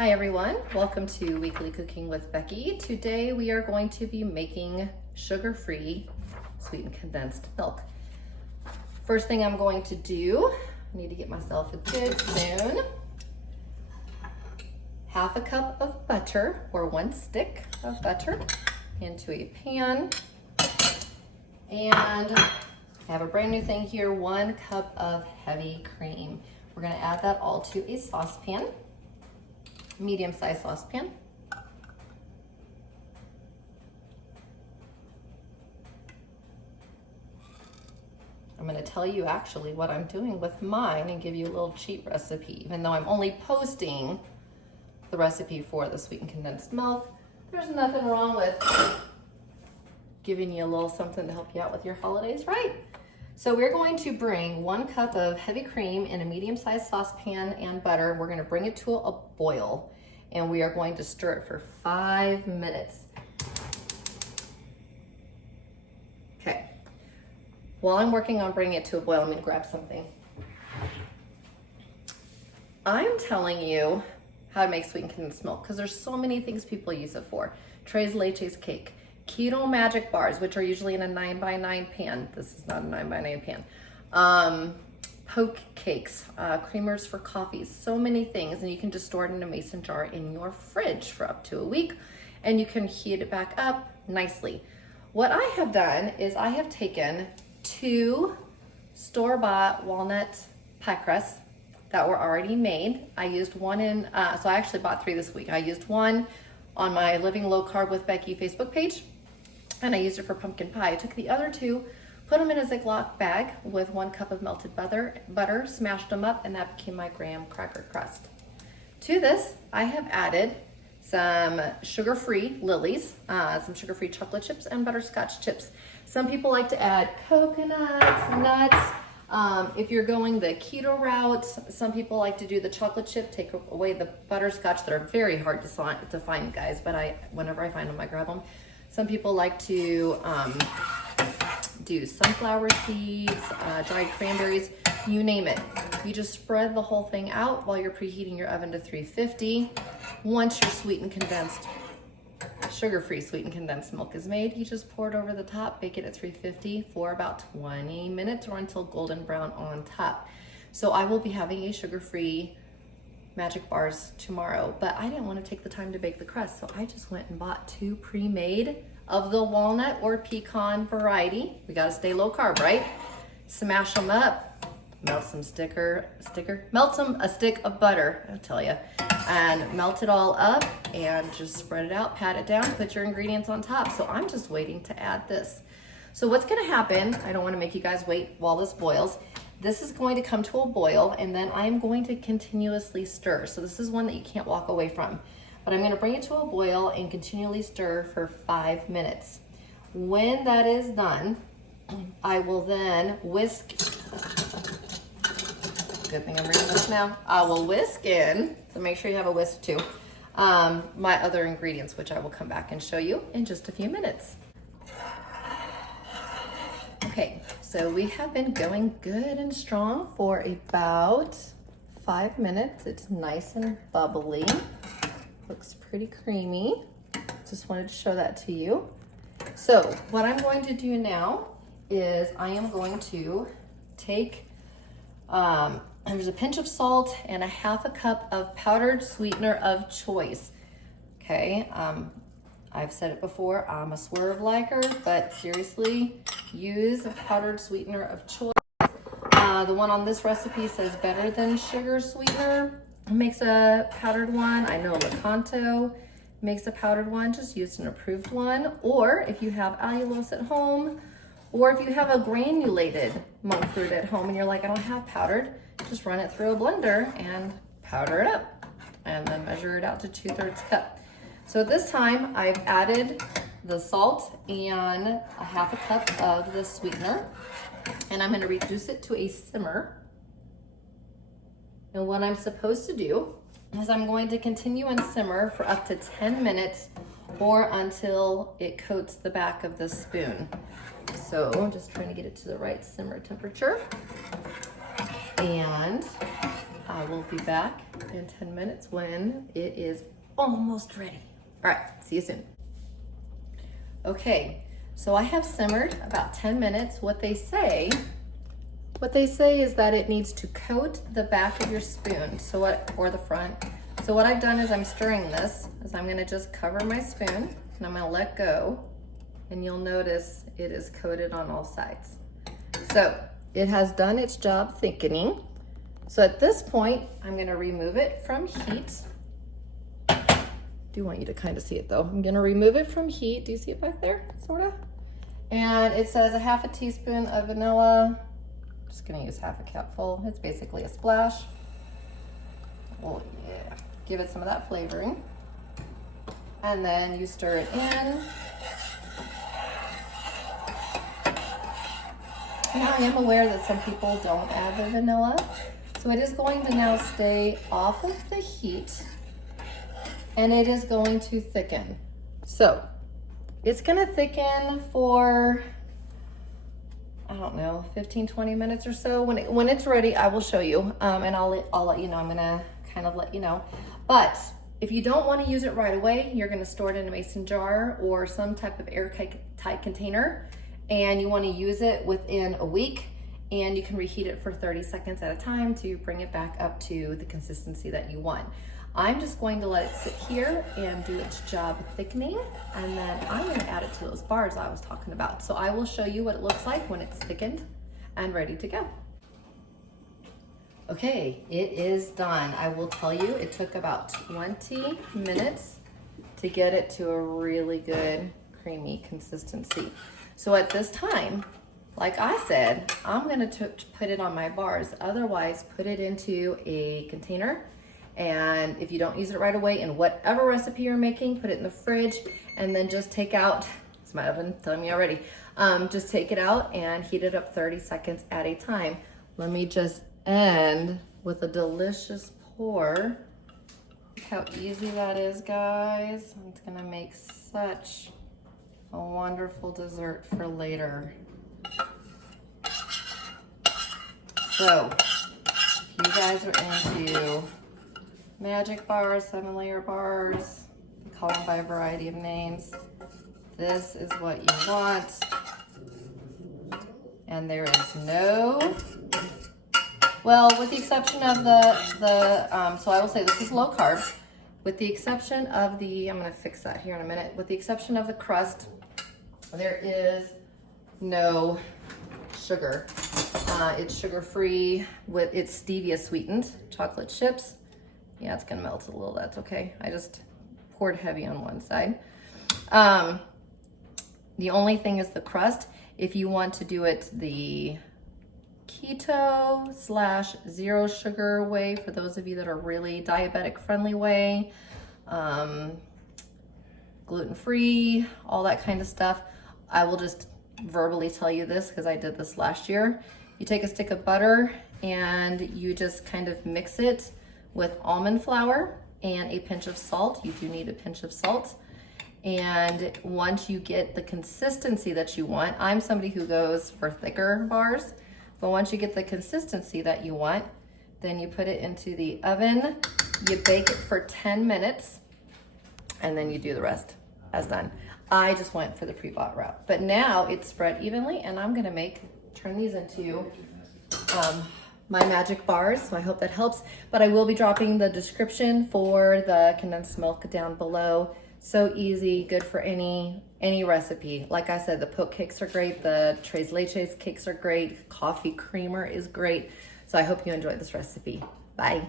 Hi everyone, welcome to Weekly Cooking with Becky. Today we are going to be making sugar-free sweetened condensed milk. First thing I'm going to do, I need to get myself a good spoon. Half a cup of butter, or 1 stick of butter, into a pan. And I have a brand new thing here, 1 cup of heavy cream. We're gonna add that all to a saucepan, medium-sized saucepan. I'm gonna tell you actually what I'm doing with mine and give you a little cheat recipe. Even though I'm only posting the recipe for the sweetened condensed milk, there's nothing wrong with giving you a little something to help you out with your holidays, right? So we're going to bring 1 cup of heavy cream in a medium-sized saucepan and butter. We're gonna bring it to a boil, and we are going to stir it for 5 minutes. Okay, while I'm working on bringing it to a boil, I'm gonna grab something. I'm telling you how to make sweetened condensed milk because there's so many things people use it for. Tres leches cake, Keto magic bars, which are usually in a 9x9 pan. This is not a 9x9 pan. Poke cakes, creamers for coffees, so many things. And you can just store it in a mason jar in your fridge for up to a week, and you can heat it back up nicely. What I have done is I have taken 2 store-bought walnut pie crusts that were already made. I used one in, so I actually bought 3 this week. I used one on my Living Low Carb with Becky Facebook page, and I used it for pumpkin pie. I took the other 2, put them in a Ziploc bag with 1 cup of melted butter, smashed them up, and that became my graham cracker crust. To this, I have added some sugar-free lilies, some sugar-free chocolate chips, and butterscotch chips. Some people like to add coconuts, nuts. If you're going the keto route, some people like to do the chocolate chip, take away the butterscotch. That are very hard to find, guys, but whenever I find them, I grab them. Some people like to do sunflower seeds, dried cranberries, you name it. You just spread the whole thing out while you're preheating your oven to 350. Once your sweetened condensed, sugar-free sweetened condensed milk is made, you just pour it over the top, bake it at 350 for about 20 minutes or until golden brown on top. So I will be having a sugar-free magic bars tomorrow, but I didn't want to take the time to bake the crust, so I just went and bought 2 pre-made of the walnut or pecan variety. We gotta stay low carb, right? Smash them up, melt a stick of butter, I'll tell you, and melt it all up and just spread it out, pat it down, put your ingredients on top. So I'm just waiting to add this. So what's gonna happen, I don't wanna make you guys wait while this boils. This is going to come to a boil, and then I'm going to continuously stir. So this is one that you can't walk away from. But I'm gonna bring it to a boil and continually stir for 5 minutes. When that is done, I will then whisk, good thing I'm reading this now, I will whisk in, so make sure you have a whisk too, my other ingredients, which I will come back and show you in just a few minutes. Okay, so we have been going good and strong for about 5 minutes. It's nice and bubbly. Looks pretty creamy. Just wanted to show that to you. So what I'm going to do now is I am going to take, there's a pinch of salt and a half a cup of powdered sweetener of choice. Okay, I've said it before, I'm a swerve liker, but seriously, use a powdered sweetener of choice. The one on this recipe says better than sugar sweetener. It makes a powdered one. I know Lecanto makes a powdered one. Just use an approved one. Or if you have allulose at home, or if you have a granulated monk fruit at home and you're like, I don't have powdered, just run it through a blender and powder it up. And then measure it out to 2/3 cup. So at this time, I've added the salt and a half a cup of the sweetener, and I'm gonna reduce it to a simmer. And what I'm supposed to do is I'm going to continue and simmer for up to 10 minutes or until it coats the back of the spoon. So I'm just trying to get it to the right simmer temperature. And I will be back in 10 minutes when it is almost ready. All right, see you soon. Okay, so I have simmered about 10 minutes. What they say is that it needs to coat the back of your spoon, or the front. So what I've done is I'm stirring this, is I'm gonna just cover my spoon and I'm gonna let go, and you'll notice it is coated on all sides. So it has done its job thickening. So at this point, I'm gonna remove it from heat. I do want you to kind of see it though. I'm gonna remove it from heat. Do you see it back there, sorta? And it says a half a teaspoon of vanilla. I'm just gonna use half a cupful. It's basically a splash. Oh yeah, give it some of that flavoring. And then you stir it in. Now I am aware that some people don't add the vanilla. So it is going to now stay off of the heat, and it is going to thicken. So it's gonna thicken for, I don't know, 15, 20 minutes or so. When it's ready, I will show you, and I'll let you know. I'm gonna kind of let you know. But if you don't wanna use it right away, you're gonna store it in a mason jar or some type of airtight container, and you wanna use it within a week, and you can reheat it for 30 seconds at a time to bring it back up to the consistency that you want. I'm just going to let it sit here and do its job thickening, and then I'm gonna add it to those bars I was talking about. So I will show you what it looks like when it's thickened and ready to go. Okay, it is done. I will tell you, it took about 20 minutes to get it to a really good creamy consistency. So at this time, like I said, I'm gonna put it on my bars. Otherwise, put it into a container. And if you don't use it right away in whatever recipe you're making, put it in the fridge, and then just take out, it's my oven telling me already, just take it out and heat it up 30 seconds at a time. Let me just end with a delicious pour. Look how easy that is, guys. It's gonna make such a wonderful dessert for later. So, if you guys are into magic bars, 7-layer bars, they call them by a variety of names, this is what you want. And there is no, well, with the exception of so I will say this is low carb. With the exception of the, I'm gonna fix that here in a minute. With the exception of the crust, there is no sugar. It's sugar-free, it's stevia sweetened chocolate chips. Yeah, it's gonna melt a little, that's okay. I just poured heavy on one side. The only thing is the crust. If you want to do it the keto / zero sugar way, for those of you that are really diabetic friendly way, gluten-free, all that kind of stuff, I will just verbally tell you this because I did this last year. You take a stick of butter and you just kind of mix it with almond flour and a pinch of salt. You do need a pinch of salt. And once you get the consistency that you want, I'm somebody who goes for thicker bars, but once you get the consistency that you want, then you put it into the oven, you bake it for 10 minutes, and then you do the rest as done. I just went for the pre-bought route, but now it's spread evenly, and I'm gonna turn these into my magic bars, so I hope that helps. But I will be dropping the description for the condensed milk down below. So easy, good for any recipe. Like I said, the poke cakes are great, the tres leches cakes are great, coffee creamer is great. So I hope you enjoyed this recipe. Bye.